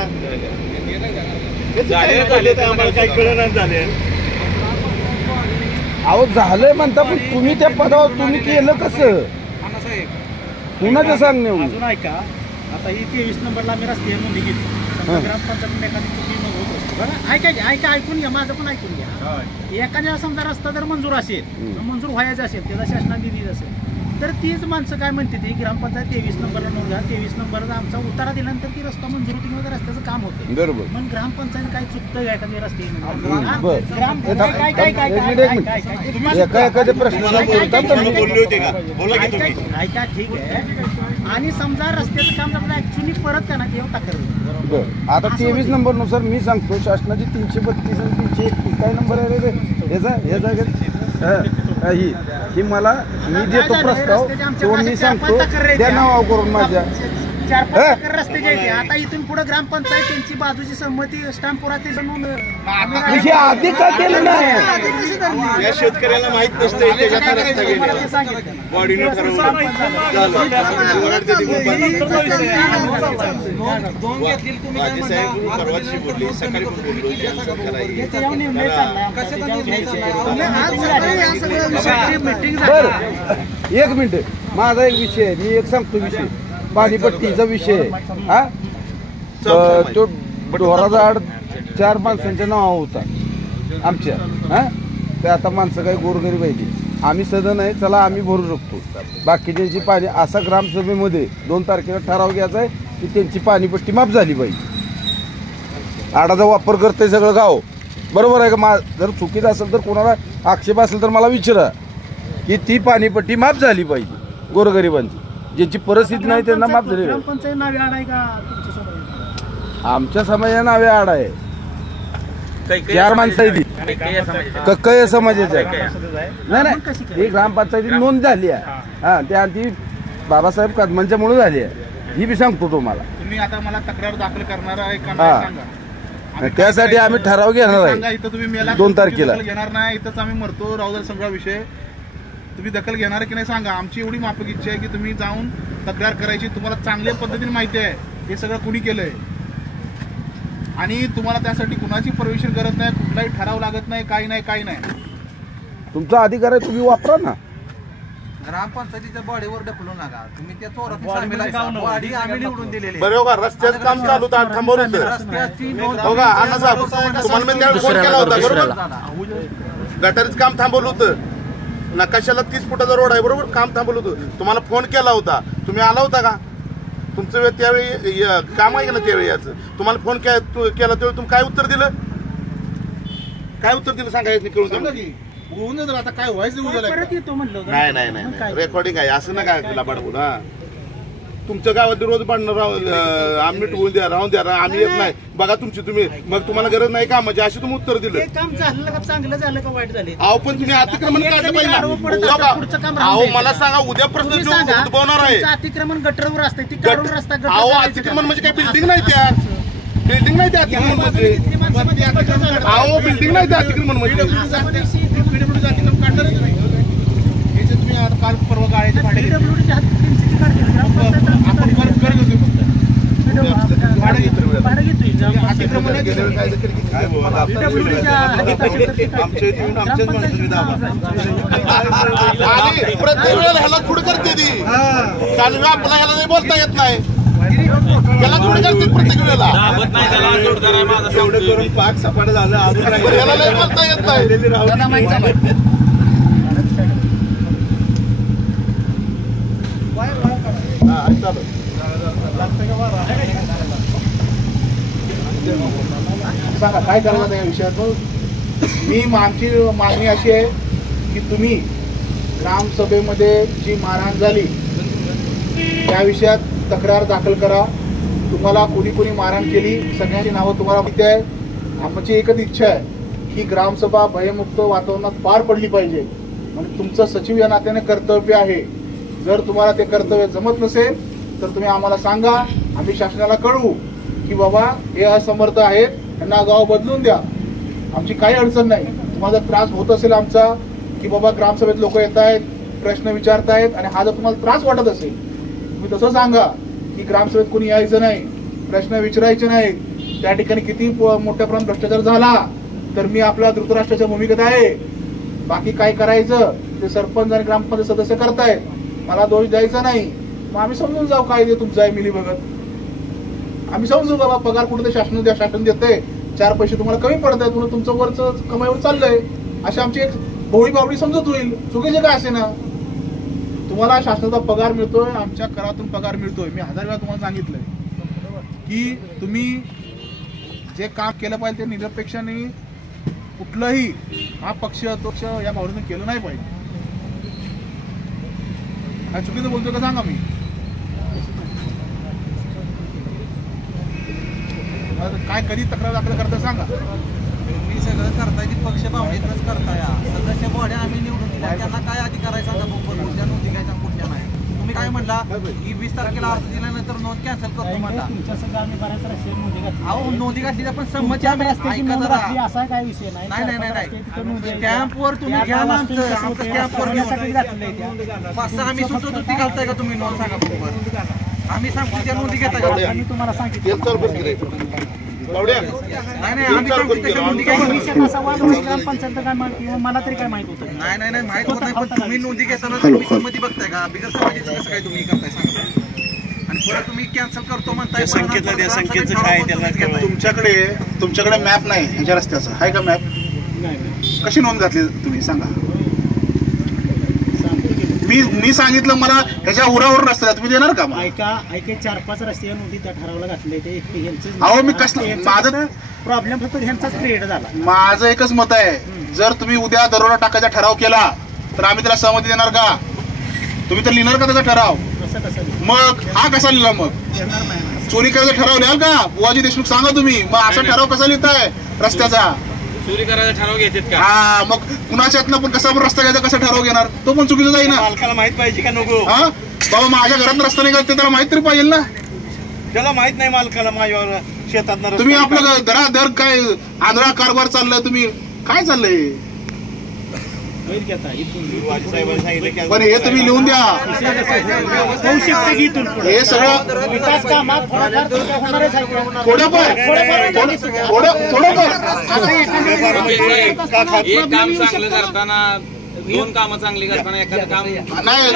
झाले तर आम्हाला काही कळणार झाले. अहो झालंय म्हणता, पण तुम्ही त्या पदावर तुम्ही केलं कसं? कुणाचं सांगणे? अजून ऐका, आता ही 23 नंबरला आम्ही रस्ते नोंदी घेतली. समजा ग्रामपंचायत एखादी चुकी होत असते, बरं ऐका ऐकून घ्या, माझं पण ऐकून घ्या. एखाद्या समजा रस्ता जर मंजूर असेल, मंजूर व्हायचा असेल, त्याला शासनाने दिली असेल, तर तीच माणसं काय म्हणते ती ग्रामपंचायत 23 नंबरला नोंद घ्या. 23 नंबरला आमचा उतारा दिल्यानंतर ती रस्ता मंजूर होती किंवा रस्त्याचं काम होतं. बरोबर. मग ग्रामपंचायत काय चुकतं का एखादी रस्ते? एखाद्या प्रश्नाला बोलले होते का? बोला की तुम्ही. ऐका, ठीक आहे. आणि समजा रस्त्याचं काम आपल्याला ऍक्च्युली परत का ना तेव्हा तक्रार. बरं, आता 23 नंबर नुसार मी सांगतो, शासनाची 332 आणि 331 काय नंबर आहे रे? ही मला मी देतो प्रस्ताव, तो मी सांगतो त्या नाव करून माझ्या 4-5 रस्ते जे आहेत, आता इथून पुढे ग्रामपंचायत त्यांची बाजूची संमती स्टॅम्पवर आधी का केलं नाही? या शेतकऱ्याला माहित नसतं त्याच्यात रस्ता गेला, बॉडीने ठरवलं. माझी साहेब परवाची बोलली, सकाळी पण बोललो. बरं, एक मिनिट, माझा एक विषय आहे, मी एक सांगतो विषय, पाणीपट्टीचा विषय आहे. हा, तो ढोराचा आड 4 माणसांच्या नाव होता आमच्या. हा, ते आता माणसं काही गोरगरीब आहे, आम्ही सदन आहे, चला आम्ही भरू शकतो. बाकीच्यांची पाणी, असा ग्रामसभेमध्ये 2 तारखेला ठराव घ्यायचा आहे की त्यांची पाणीपट्टी माफ झाली पाहिजे. आडाचा वापर करतंय सगळं गाव, बरोबर आहे का? जर चुकीचं असेल तर कोणाला आक्षेप असेल तर मला विचारा की ती पाणीपट्टी माफ झाली पाहिजे गोरगरिबांची, ज्यांची परिस्थिती नाही त्यांना माफ झाली. ग्रामपंचायत नावे आड आहे का तुमच्या समाजात? आमच्या समाजा नावे आड आहे. 4 माणसं आहे ती कक्कय समाजाच्या. नाही, ही ग्रामपंचायतीत नोंद झाली आहे. हा, त्या ती बाबासाहेब कदमांच्या मुळे झाली आहे, ही बी सांगतो तुम्हाला. तुम्ही आता मला तक्रार दाखल करणार आहे का नाही सांगा. त्यासाठी आम्ही ठराव घेणार आहे इथं तुम्ही मेला 2 तारखेला. घेणार नाही, इथंच आम्ही मरतो. राहुल सगळा विषय तुम्ही दखल घेणार की नाही सांगा. आमची एवढी माफक इच्छा आहे की तुम्ही जाऊन तक्रार करायची. तुम्हाला चांगल्या पद्धतीने माहिती आहे हे सगळं कुणी केलंय, आणि तुम्हाला त्यासाठी कुणाची परमिशन गरज नाही, कुठलाही ठराव लागत नाही, काही नाही. तुमचा अधिकार आहे, तुम्ही वापरा ना. ग्रामपंचायतीच्या बॉडीवर ढकलू नका तुम्ही. त्या चोरात बॉडी आम्ही निवडून दिलेली. बरोबर, रस्त्याचं काम चालू होतं, थांबवलं होतं. बघा अण्णासाहेब, तुम्हाला मी त्यावेळी फोन केला होता, बरोबर? गटारीचं काम थांबवलं होतं, नकाशाला 30 फुटाचा रोड आहे, बरोबर? काम थांबवलं होतं, तुम्हाला फोन केला होता, तुम्ही आला होता का? तुमचं त्यावेळी काम आहे ना त्यावेळी याचं, तुम्हाला फोन केला त्यावेळी तुम्ही काय उत्तर दिलं? काय उत्तर दिलं सांगायचं कळून? होऊन जाईल आता काय व्हायचं उद्या परत येतो म्हणलं नाही नाही नाही रेकॉर्डिंग आहे असं ना काय लबाड बोला. तुमच्या गावात रोज भांडणं आम्ही ठेवून द्या राहून द्या आम्ही येत नाही बघा तुमची तुम्ही मग तुम्हाला गरज नाही का म्हणजे अशी तुम्ही उत्तर दिलं. काम झालं का चांगलं झालं का वाईट झालं अहो पण तुम्ही अतिक्रमण काढलं पाहिजे. अहो मला सांगा उद्या प्रश्न उद्भवणार आहे. अतिक्रमण गटरवर असते ती काढून रस्ता अहो अतिक्रमण म्हणजे काही बिल्डिंग नाही त्या बिल्डिंग नाही त्या अतिक्रमण मध्ये. अहो बिल्डिंग नाही त्या अतिक्रमण मध्ये. अतिक्रमण काढणारच नाही हे जे तुम्ही आता काल परवा गाळ्याचे भाडे प्रत्येक वेळेला ह्याला थोडं करते ती कारण आपला ह्याला नाही बोलता येत नाही त्याला थोडं करते प्रत्येक वेळेला एवढं करून पाक सपाट झालं ह्याला नाही बोलता येत नाही. सांगा काय करायचं या विषयात. आमची मागणी अशी आहे की तुम्ही ग्रामसभेमध्ये जी मारहाण झाली त्या विषयात तक्रार दाखल करा. तुम्हाला कोणी कोणी मारहाण केली सगळ्यांची नावं तुम्हाला माहिती आहे. आमची एकच इच्छा आहे की ग्रामसभा भयमुक्त वातावरणात पार पडली पाहिजे. म्हणजे तुमचं सचिव या नात्याने कर्तव्य आहे. जर तुम्हाला ते कर्तव्य जमत नसेल तर तुम्ही आम्हाला सांगा. आम्ही शासनाला कळवू की बाबा हे असमर्थ आहेत त्यांना गाव बदलून द्या. आमची काही अडचण नाही. तुम्हाला जर त्रास होत असेल आमचा की बाबा ग्रामसभेत लोक येत आहेत प्रश्न विचारतायत आणि हा जर तुम्हाला त्रास वाटत असेल तुम्ही तसं सांगा की ग्रामसभेत कोणी यायचं नाही प्रश्न विचारायचे नाहीत. त्या ठिकाणी किती मोठ्या प्रमाणात भ्रष्टाचार झाला तर मी आपल्या धृतराष्ट्राच्या भूमिकेत आहे. बाकी काय करायचं ते सरपंच आणि ग्रामपंचायत सदस्य करतायत. मला दोष द्यायचा नाही. मग आम्ही समजून जाऊ काय ते तुमचं आहे मिली बघत. आम्ही समजू बाबा पगार कुठे शासन देते 4 पैसे तुम्हाला कमी पडत आहेत म्हणून तुमचं वरच कमाईवर चाललंय अशी आमची एक भोळी बाबडी समजत होईल. चुकीचे काय असे ना तुम्हाला शासनाचा पगार मिळतोय आमच्या करातून पगार मिळतोय. मी 1000 वेळा तुम्हाला सांगितलंय की तुम्ही जे काम केलं पाहिजे ते निरपेक्षाने कुठलंही हा पक्ष या भावनेतून केलं नाही पाहिजे. काय चुकीचं बोलतोय का सांगा. मी काय कधी तक्रार दाखल करता सांगा. तुम्ही सगळं करताय ती पक्ष भावनेतच करताय. सदस्य बॉड्या आम्ही निवडून दिल्या त्यांना काय अधिकार आहे सांगा. कुठल्या नोंदी घ्यायच्या कुठल्या नाही. तुम्ही काय म्हणला की 20 तारखेला अर्ज दिल्यानंतर नोंद कॅन्सल करतो म्हणता. अहो नोंदी घातली पण संमती ऐका जरा असा काय विषय नाही. नाही स्टॅम्पवर तुम्ही घ्या ना आमचं स्टॅम्पवर घेऊन 5-6 आम्ही सुचवतो ती घालताय का तुम्ही नोंद सांगा बरोबर. आम्ही सांगतो त्या नोंदी घेता का. मी तुम्हाला सांगितलं नाही आम्ही सांगतो त्याच्या नोंदी घ्या. मला तरी काय माहित होतं. नाही माहित होत नाही पण तुम्ही नोंदी घेताना तुम्ही संमती बघताय का बिगर समाजाचं कसं काय तुम्ही करताय सांगा. आणि परत तुम्ही कॅन्सल करतो म्हणताय. संख्येचं काय त्याला तुमच्याकडे मॅप नाही ह्याच्या रस्त्याचा आहे का मॅप कशी नोंद घातली तुम्ही सांगा. मी सांगितलं मला ह्याच्या उरावर रस्ता तुम्ही देणार का. ऐका 4-5 रस्ते नोंदी त्या ठरावला घातले ते अहो मी कसलं माझं प्रॉब्लेम फक्त ह्यांचाच क्रिएट झाला. माझं एकच मत आहे जर तुम्ही उद्या दरोडा टाकायचा ठराव केला तर आम्ही त्याला सहमती देणार का. तुम्ही तर लिहिणार का त्याचा ठराव. मग हा कसा लिहिला मग चोरी करायचा ठराव लिहाल का बुवाजी देशमुख सांगा तुम्ही. मग असा ठराव कसा लिहिताय रस्त्याचा चोरी करायचा ठराव घेतात का. हा मग कुणाच्या पण कसा पण रस्ता घ्यायचा कसा ठराव घेणार तो पण चुकीचं जाईल ना. मालकाला माहित पाहिजे का नको. हा बाबा माझ्या घरात रस्ता नाही करते त्याला माहित तरी पाहिजे ना. त्याला माहित नाही मालकाला माझ्या शेतात तुम्ही आपलं घरादर काय आंधळा कारभार चाललाय तुम्ही काय चाललंय. पण हे तुम्ही लिहून द्या. हे सगळं विकास कामात थोडंफार एक काम चांगलं करताना 2 कामं चांगली करताना एखादं काम नाही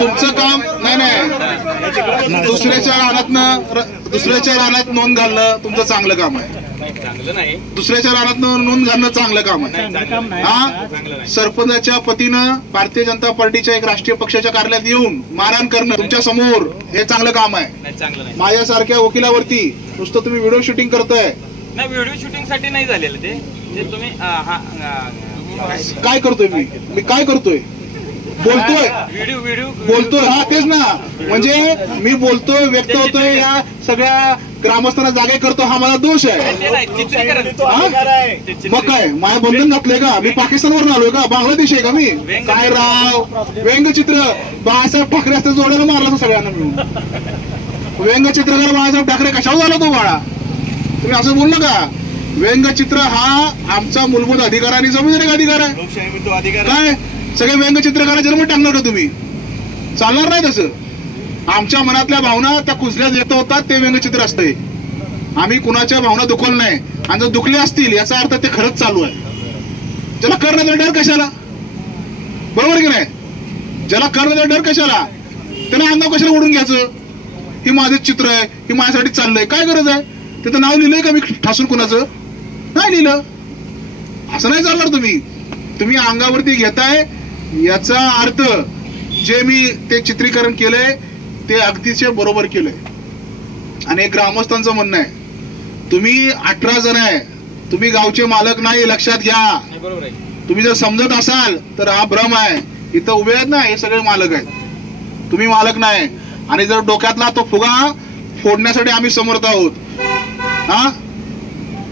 तुमचं काम नाही दुसऱ्याच्या रानात नोंद घालणं तुमचं चांगलं काम आहे. चांगलं नाही दुसऱ्याच्या रानात नोंद घालणं चांगलं काम आहे. हा सरपंचाच्या पतीनं भारतीय जनता पार्टीच्या एक राष्ट्रीय पक्षाच्या कार्यालयात येऊन मारहाण करणं तुमच्या समोर हे चांगलं काम आहे. चांगलं नाही. माझ्यासारख्या वकिलावरती नुसतं तुम्ही व्हिडिओ शूटिंग करताय. नाही व्हिडिओ शूटिंग साठी नाही झालेलं ते तुम्ही काय करतोय मी काय करतोय बोलतोय हा तेच ना, म्हणजे मी बोलतोय व्यक्त होतोय या सगळ्या ग्रामस्थांना जागे करतो, हा माझा दोष आहे. मग काय माझ्या बंधन घातलंय का? मी पाकिस्तानवरून आलोय का? बांगलादेश आहे का मी? काय राव व्यंगचित्र बाळासाहेब ठाकरे असते जोड्याला मारला तो सगळ्यांना मिळून. व्यंगचित्रकार बाळासाहेब ठाकरे कशावर झाला तो बाळा? तुम्ही असं बोल नका. व्यंगचित्र हा आमचा मूलभूत अधिकार आणि संविधानिक अधिकार आहे. काय सगळे व्यंगचित्रकारा जन्म टाकणार का तुम्ही? चालणार नाही तसं. आमच्या मनातल्या भावना त्या कुजल्या येत होतात ते व्यंगचित्र असतंय. आम्ही कुणाच्या भावना दुखवलं नाही, आणि जर दुखले असतील याचा अर्थ ते खरंच चालू आहे. ज्याला करण्याचा डर कशाला? बरोबर की नाही? ज्याला करण्याचा डर कशाला? त्याला अंगाव कशाला ओढून घ्यायचं? हे माझं चित्र आहे, हे माझ्यासाठी चाललंय, काय गरज आहे? तिथं नाव लिहिलंय का मी ठासून कुणाचं? नाही लिहिलं. असं नाही चालणार. तुम्ही अंगावरती घेताय याचा अर्थ जे मी ते चित्रीकरण केलंय ते अगदीच बरोबर केलंय. आणि ग्रामस्थांचं म्हणणं आहे, तुम्ही 18 जण आहे, तुम्ही गावचे मालक नाही, लक्षात घ्या. तुम्ही जर समजत असाल तर हा भ्रम आहे. इथं उभे आहेत ना हे सगळे मालक आहेत, तुम्ही मालक नाही. आणि जर डोक्यातला तो फुगा फोडण्यासाठी आम्ही समर्थ आहोत, हा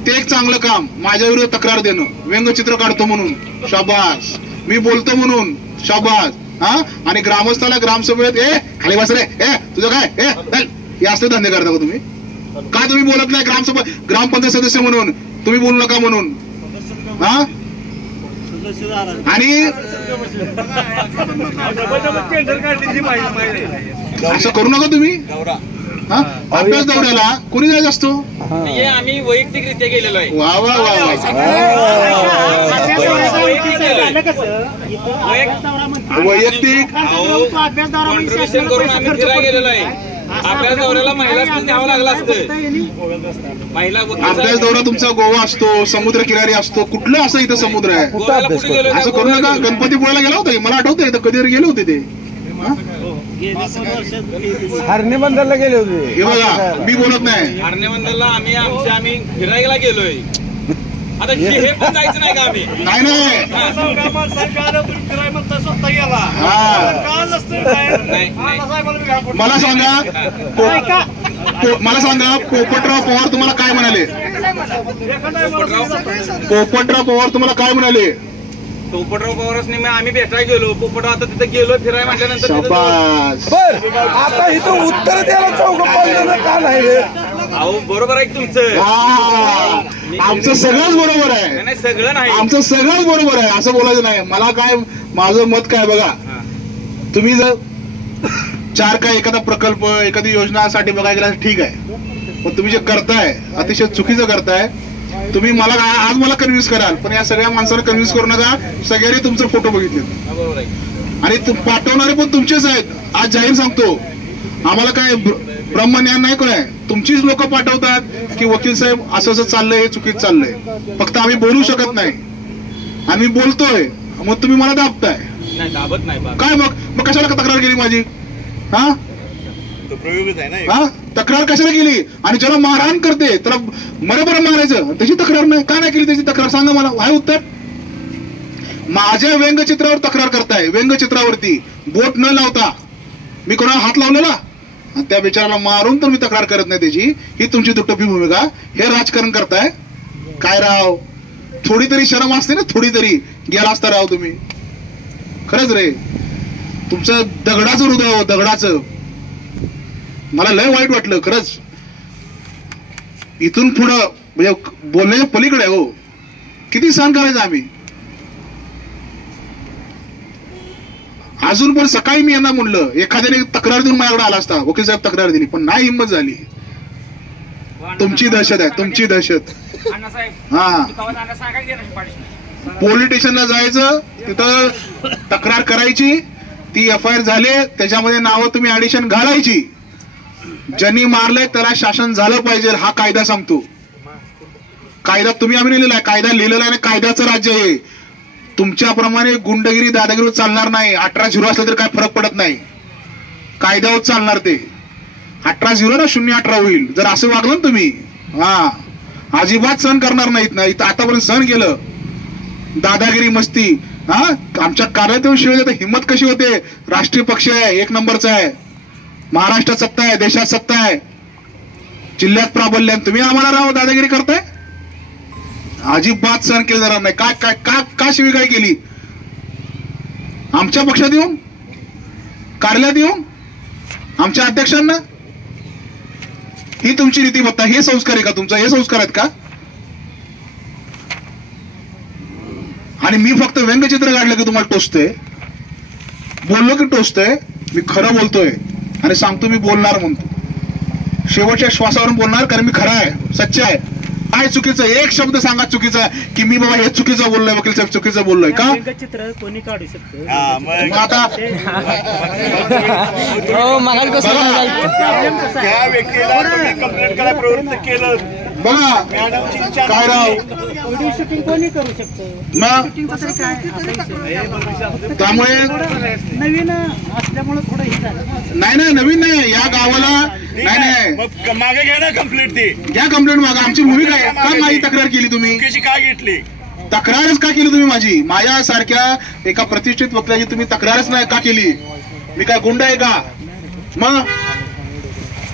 ते एक चांगलं काम. माझ्या विरुद्ध तक्रार देणं, व्यंगचित्र काढतो म्हणून शाबास, मी बोलतो म्हणून शाबास, हा. आणि ग्रामस्थाला ग्रामसभेत खाली बस रे, तुझं काय हे असले धंदे करता का तुम्ही? का तुम्ही बोलत नाही ग्रामसभा ग्रामपंचायत सदस्य म्हणून? तुम्ही बोलू नका म्हणून, हा. आणि असं करू नका तुम्ही. अभ्यास दौऱ्याला कोणी जायचं असतो? आम्ही वैयक्तिकरित्या गेलेलो आहे. वा वा वा. वैयक्तिक कॉन्ट्रीब्युशन करून आम्ही फिरायला गेलेलो आहे. अभ्यास दौऱ्याला महिला न्यावं लागलं असतं. महिला अभ्यास दौरा तुमचा गोवा असतो, समुद्र किनारी असतो, कुठलं असं इथं समुद्र आहे? असं करू नका. गणपतीपुळ्याला गेला होता, मला आठवतंय कधी गेले होते ते. हरणेबंदरला गेले होते. हे बघा मी बोलत नाही. हरणेबंदरला आम्ही फिरायला गेलोय. आता हे पण जायचं नाही का आम्ही? नाही मला सांगा पोपटराव पवार तुम्हाला काय म्हणाले? पोपटराव पवार तुम्हाला काय म्हणाले? पोपटराव पवारच आम्ही भेटायला गेलो. पोपटराव आता तिथे गेलो फिरायला म्हटल्यानंतर आता इथं उत्तर द्यायला चौकट का नाही? अहो बरोबर आहे तुमचं. आमचं सगळंच बरोबर आहे. नाही सगळं नाही, आमचं सगळंच बरोबर आहे असं बोलायचं नाही. मला काय माझं मत काय बघा, तुम्ही जर चार काय एखादा प्रकल्प एखादी योजनासाठी बघायला गेला ठीक आहे, पण तुम्ही जे करताय अतिशय चुकीचं करताय. तुम्ही मला आज मला कन्व्हिन्स कराल, पण या सगळ्या माणसाला कन्व्हिन्स करू नका. सगळ्यांनी तुमचे फोटो बघितले आणि पाठवणारे पण तुमचेच आहेत. आज जाहीर सांगतो, आम्हाला काय ब्रह्मज्ञान नाही काय, तुमचीच लोक पाठवतात की वकील साहेब असं असं चाललंय, हे चुकीचं चाललंय. फक्त आम्ही बोलू शकत नाही, आम्ही बोलतोय, मग तुम्ही मला दाबताय. दाबत नाही काय? मग कशाला तक्रार केली माझी? हा प्रयोगच आहे ना. हा तक्रार कशाला केली? आणि ज्याला मारहाण करते त्याला मरेपर्यंत मारायचं, त्याची तक्रार नाही का नाही केली? त्याची तक्रार सांगा मला. आहे उत्तर? माझ्या व्यंगचित्रावर तक्रार करताय, व्यंगचित्रावरती बोट न लावता. मी कोणाला हात लावलेला? त्या बिचाराला मारून तर मी तक्रार करत नाही त्याची. ही तुमची दुटप्पी भूमिका. हे राजकारण करताय काय राव? थोडी तरी शरम असते ना, थोडी तरी. गेला असता राव तुम्ही. खरंच रे, तुमचं दगडाचं हृदय हो, दगडाचं. मला लय वाईट वाटलं खरंच. इथून पुढं म्हणजे बोलण्याच्या पलीकडे हो, किती सहन करायचं आम्ही. अजून पण सकाळी मी यांना म्हणलं, एखाद्याने तक्रार देऊन माझ्याकडे आला असता, वकील साहेब तक्रार दिली, पण नाही हिंमत झाली. तुमची दहशत आहे, तुमची दहशत. हा पोलीस स्टेशनला जायचं, तिथं तक्रार करायची, ती FIR झाले, त्याच्यामध्ये नावं तुम्ही ऍडिशन घालायची. ज्यांनी मारलंय त्याला शासन झालं पाहिजे, हा कायदा सांगतो. कायदा तुम्ही आम्ही लिहिलेला आहे, कायदा लिहिलेला आहे आणि कायद्याचं राज्य आहे. तुमच्याप्रमाणे गुंडगिरी दादागिरी चालणार नाही. 18-0 असलं तरी काय फरक पडत नाही, कायद्यावर चालणार ते. 18-0 ना 0-18 होईल जर असं वागलं ना तुम्ही. हा अजिबात सहन करणार नाहीत ना. इथं आतापर्यंत सहन केलं, दादागिरी मस्ती. हा, आमच्या कार्यालयात येऊन शिवाय देता हिंमत कशी होते? राष्ट्रीय पक्ष आहे, 1 नंबरचा आहे, महाराष्ट्रात सत्ता आहे, देशात सत्ता आहे, जिल्ह्यात प्राबल्य, तुम्ही आम्हाला राव दादागिरी करताय? अजिबात सहन केलं जाणार नाही. काय काय का का शिवीगाळ केली? आमच्या पक्षात येऊन, कार्यालयात येऊन, आमच्या अध्यक्षांना? ही तुमची रीतिमत्ता, हे संस्कार आहे का तुमचा? हे संस्कार आहेत का? आणि मी फक्त व्यंगचित्र काढलं की तुम्हाला टोचतोय, बोललो की टोचतोय? मी खरं बोलतोय आणि सांगतो मी बोलणार म्हणतो, शेवटच्या श्वासावरून बोलणार, कारण मी खरा आहे, सच्चा आहे. काय चुकीचं? एक शब्द सांगा चुकीचा की मी बाबा हे चुकीचं बोललोय, वकील साहेब चुकीचं बोललोय का? चित्र कोणी काढू शकतो. आता त्या व्यक्तीला तुम्ही कंप्लेंट करायला प्रवृत्त केलं बघा काय राव, व्हिडिओ शूटिंग कोणी करू शकतो. मग त्यामुळे नवीन असल्यामुळे थोडं हे झालं. नाही नवीन नाही या गावाला. नाही मग मागे घ्या ना कंप्लेंट. ती घ्या कंप्लेंट मागा. आमची भूमिका आहे. का माझी तक्रार केली तुम्ही? कशी काय घेतली? तक्रारच का केली तुम्ही माझी? माझ्यासारख्या एका प्रतिष्ठित वक्त्याची तुम्ही तक्रारच नाही का केली? मी काय गुंड आहे का? मग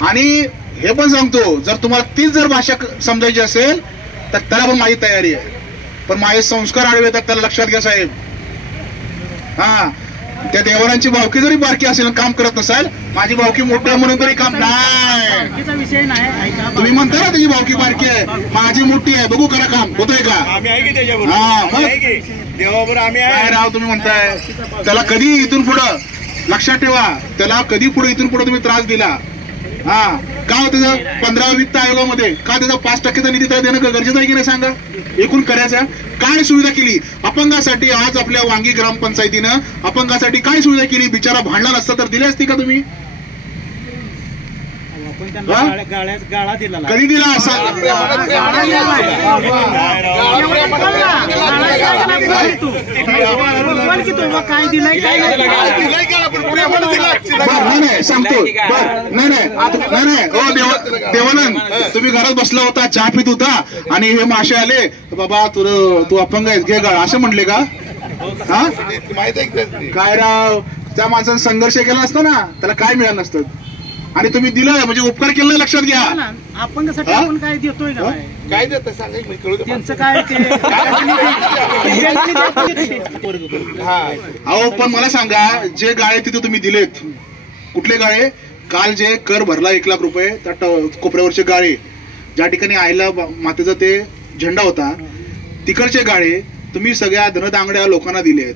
आणि हे पण सांगतो, जर तुम्हाला तीच जर भाषा समजायची असेल तर त्याला पण माझी तयारी आहे, पण माझे संस्कार आडवे येतात, त्याला लक्षात घ्या साहेब. हा, त्या देवारांची भावकी जरी बारकी असेल, काम करत नसाल, माझी भावकी मोठी आहे म्हणून तरी काम नाही. विषय नाही. तुम्ही म्हणता ना त्याची भावकी बारकी आहे, माझी मोठी आहे, बघू करा काम होतंय का? आम्ही आहे की त्याच्याबरोबर? हा, मग देवाबरोबर आम्ही आहे. काय राव तुम्ही म्हणताय? त्याला कधी इथून पुढं लक्षात ठेवा, त्याला कधी पुढे इथून पुढे तुम्ही त्रास दिला, हा का त्याचं 15 वित्त आयोगामध्ये का त्याचा 5% निधी तर देणं गरजेचं आहे की नाही सांगा? एकूण करायचा काय सुविधा केली अपंगासाठी? आज आपल्या वांगी ग्रामपंचायतीनं अपंगासाठी काय सुविधा केली? बिचारा भांडला नसता तर दिली असती का तुम्ही? गाळा दिला. कधी दिला असा? काय दिलाय काय नाही सांगतो. नाही हो देवानंद, तुम्ही घरात बसला होता, चहा पित होता आणि हे मासे आले, बाबा तू अपंग आहे घे गाळ असं म्हटले का? हा, काय राव, त्या माणसाने संघर्ष केला असता ना, त्याला काय मिळालं नसतं. आणि तुम्ही दिलं म्हणजे उपकार केला, लक्षात घ्या. आपण कसं आपण काय देतोय का? काय देत सांगा त्यांचं काय ते. अहो पण मला सांगा, जे गाळे तिथे तुम्ही दिलेत, कुठले गाळे? काल जे कर भरला 1 लाख रुपये, त्या कोपऱ्यावरचे गाळे, ज्या ठिकाणी आईला मातेचा ते झेंडा होता, तिकडचे गाळे तुम्ही सगळ्या धनदांगड्या लोकांना दिलेत.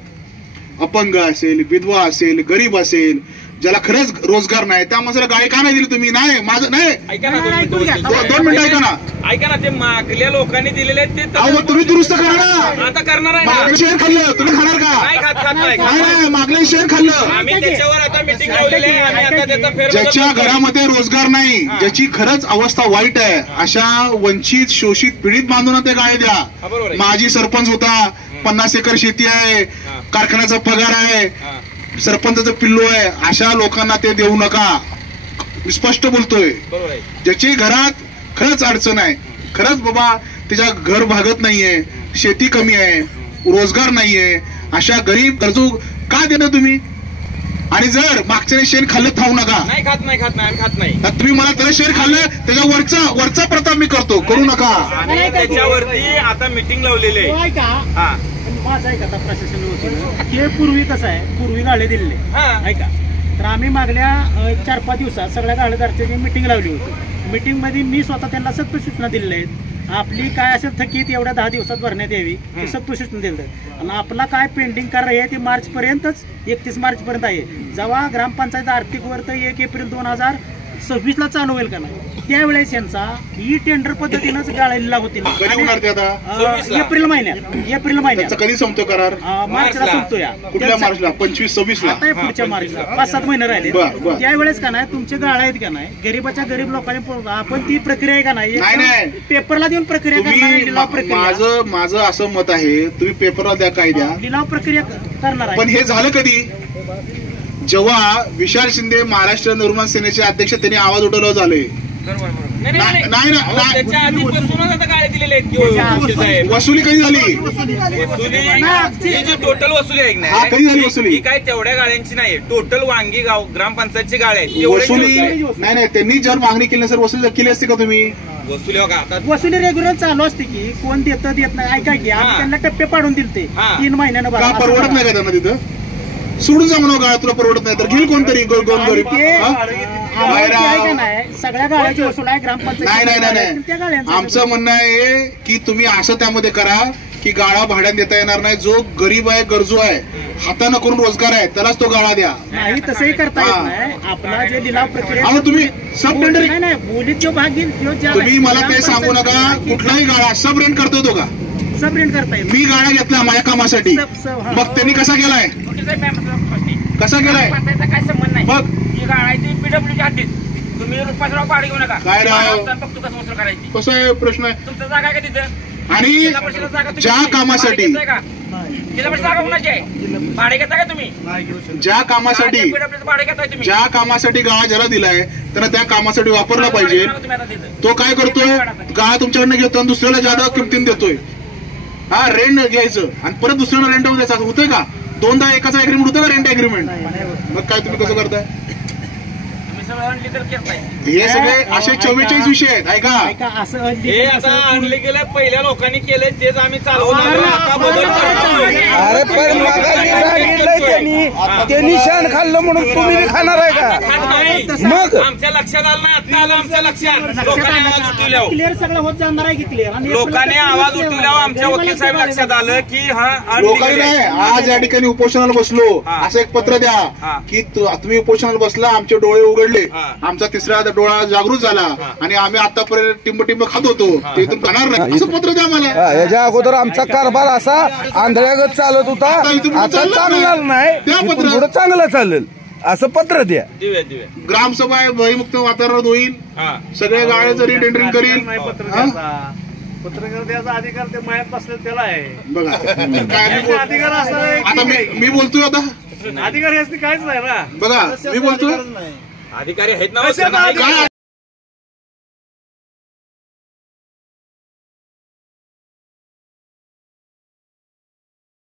अपंग असेल, विधवा असेल, गरीब असेल, ज्याला खरंच रोजगार नाही, त्या माणसाला गाळे का नाही दिली तुम्ही? नाही माझं नाही. 2 मिनिटं ऐका ना. ऐका ना, ते मागल्या लोकांनी दिलेले ते तुम्ही दुरुस्त करा ना. आता करणार आहे. मागले शेअर खाल्लं, तुम्ही खाणार का? नाही, मागले शेअर खाल्लं. आम्ही त्याच्यावर आता मीटिंग लावलेली आहे आणि आता त्याचा फेरबदल. ज्याच्या घरामध्ये रोजगार नाही, ज्याची खरंच अवस्था वाईट आहे, अशा वंचित शोषित पीडित बांधून ते गाळे द्या. माझी सरपंच होता, 50 एकर शेती आहे, कारखान्याचा पगार आहे, सरपंचाचं पिल्लू आहे, अशा लोकांना ते देऊ नका. मी स्पष्ट बोलतोय. ज्याची घरात खरंच अडचण आहे, खरंच बाबा त्याच्या घर भागत नाहीये, शेती कमी आहे, रोजगार नाहीये, अशा गरीब गरजू का देणं तुम्ही? आणि जर मागच्या शेण खाल्लं थांबू नका. नाही खात नाही. तुम्ही मला त्याला शेण खाल्लं, त्याच्या वरचा प्रताप मी करतो, करू नका. त्याच्यावरती आता मीटिंग लावलेली आहे. माझं ऐका, आता प्रशासन होतं हे पूर्वी कसं आहे, पूर्वी गाळे दिलेले ऐका, तर आम्ही मागल्या 4-5 दिवसात सगळ्या गाळेदारची मीटिंग लावली होती. मीटिंग मध्ये मी स्वतः त्यांना सत्व सूचना दिलेल्या आहेत. आपली काय असेल थकीत एवढ्या 10 दिवसात भरण्यात यावी ही सत्व सूचना दिली. आणि आपला काय पेंडिंग कार्य आहे ते मार्च पर्यंतच, 31 मार्च पर्यंत आहे. जेव्हा ग्रामपंचायत आर्थिक वर्ष 1 एप्रिल 2026 चालू होईल का नाही, त्यावेळेस यांचा ही टेंडर पद्धतीनंच गाळलेला होतील. एप्रिल महिन्यात कधी संपतो करार? मार्चला संपतो. कुठल्या मार्चला? 25-26 ला. पुढच्या मार्चला 5-7 महिने राहिले. त्यावेळेस का नाही तुमचे गाळे आहेत का नाही, गरीबाच्या गरीब लोकांनी आपण ती प्रक्रिया आहे का नाही, पेपरला देऊन प्रक्रिया करणार. माझं असं मत आहे, तुम्ही पेपरला द्या, काय द्या, लिलाव प्रक्रिया करणार आहे. पण हे झालं कधी? जेव्हा विशाल शिंदे महाराष्ट्र निर्माण सेनेचे अध्यक्ष त्यांनी आवाज उठवला झाले, नाही, नाही, नाही. नाही ना, अहो, नाही. त्याच्या आधीपासूनच आता गाळे दिलेले आहेत की वकील साहेब. वसुली कधी झाली? वसुली ही जी टोटल वसुली आहे की हा, कधी झाली वसुली? ही काय तेवढ्या गाळ्यांची नाही, टोटल वांगी गाव ग्रामपंचायतची गाळे आहेत तेवढ्याची वसुली वसुली आहे. नाही त्यांनी जर मागणी केली नसेल वसुली केली असते का तुम्ही? वसुली हो का आता वसुली रेग्युलर चालू असते की कोण देतं देत नाही. ऐका की आम्ही हा. त्यांना टप्पे पाडून दिलते हा. 3 महिन्यानं का भरा. परवडत नाही का त्यांना तिथं? सोडून जा म्हणून गाळा, तुला परवडत नाही तर घेईल कोणतरी गोल गरीब. ते हा? आम्हाला आहे का नाही सगळ्या गाळ्याची वसूल आहे ग्रामपंचायत. नाही नाही नाही त्या नाही गाळ्यांचं आमचं म्हणणं आहे की तुम्ही असं त्यामध्ये करा की गाळा भाड्यात देता येणार नाही. जो गरीब आहे, गरजू आहे, हातानं करून रोजगार आहे, त्यालाच तो गाळा द्या. नाही तसंही करता येत हा. नाही. आपला जे लिलाव प्रक्रिया अहो तुम्ही सब टेंडर, नाही नाही बोलीत जो भाग घेईल तो ज्या तुम्ही मला ते सांगू नका कुठलाही गाळा सब रेंट करतो तो का? सब रेंट करता येईल. मी गाळा घेतला माझ्या कामासाठी, हा. मग त्यांनी कसा केलाय? कसा केलाय? काय संबंध नाही. मग ही गाळ आहे ती पीडब्ल्यूच्या हद्दीत. तुम्ही रुपयाचं भाडे घेऊ नका. काय राव? बघतो कसं वसूल करायची. कसं आहे प्रश्न आहे? तुमचं जागा आहे का तिथं? आणि जिल्हा परिषदेला जागा तुम्ही ज्या भाडे कामासाठी घेताय का? जिल्हा परिषद जागा कुणाची आहे? भाडे घेता का तुम्ही? ज्या कामासाठी पीडब्ल्यूचं भाडे घेताय तुम्ही? ज्या कामासाठी गाळा ज्याला दिलाय त्यानं त्या कामासाठी वापरला पाहिजे. तुम्ही आता तिथं. तो काय करतोय? गाळा तुमच्याकडनं घेतो आणि दुसऱ्याला जादा किमतीने देतोय. हा, रेंट घ्यायचं आणि परत दुसऱ्याला रेंट द्यायचं. असं होतंय का? दोनदा एकाचा अग्रीमेंट होतं का रेंट अग्रीमेंट? मग काय तुम्ही कसं करताय? तुम्ही सगळं अनलिगल करताय. हे सगळे असे 44 विषय आहेत. ऐका, ऐका असं हे अनलिगल आता असं आणले गेले पहिल्या लोकांनी केले तेच आम्ही चालवणार. आता बदल करतोय. अरे पण मगाशी सांगितलंय त्यांनी शान खाल्लं म्हणून तुम्ही बी खाणार आहे का? खात नाही. मग? आमच्या लक्षात आलं ना, आता आलं आमच्या लक्षात. लोकांनी आवाज उठवल्यावर क्लिअर सगळं होत जाणार आहे की क्लिअर. लोकांनी आवाज उठवल्यावर आमच्या वकील साहेब लक्षात आलं की हा लोकांनी unlegal नाही, आहे. आज या ठिकाणी उपोषणाला बसलो, हा. असं एक पत्र द्या हा. की तुम्ही उपोषणाला बसला, आमचे डोळे उघडले, हा. आमचा तिसरा डोळा जागृत झाला आणि आम्ही आतापर्यंत टिंब खात होतो, ते इथून खाणार नाही, असं पत्र द्या मला. हा, याच्या अगोदर आमचा कारभार असा आंधळ्यागत चालत होता. आता इथून पुढे आता चालणार चांगला नाही. नाही, द्या इथून पत्र. पुढे चांगलं चालेल असं पत्र द्या. दिव्या दिव्या ग्रामसभा आहे, भयमुक्त वातावरण होईल, हा. सगळे गाळ्याचं रिटेंडरिंग करील. हा? पत्रकार द्यायचा अधिकार ते मयात बसले त्याला आहे. बघा काय मी बोल- अधिकार असणार आता मी बोलतोय आता, अधिकार याची काहीच नाही ना. बघा मी बोलतोय अधिकारी आहेत ना कशाचा त्यांना अधिकार? काय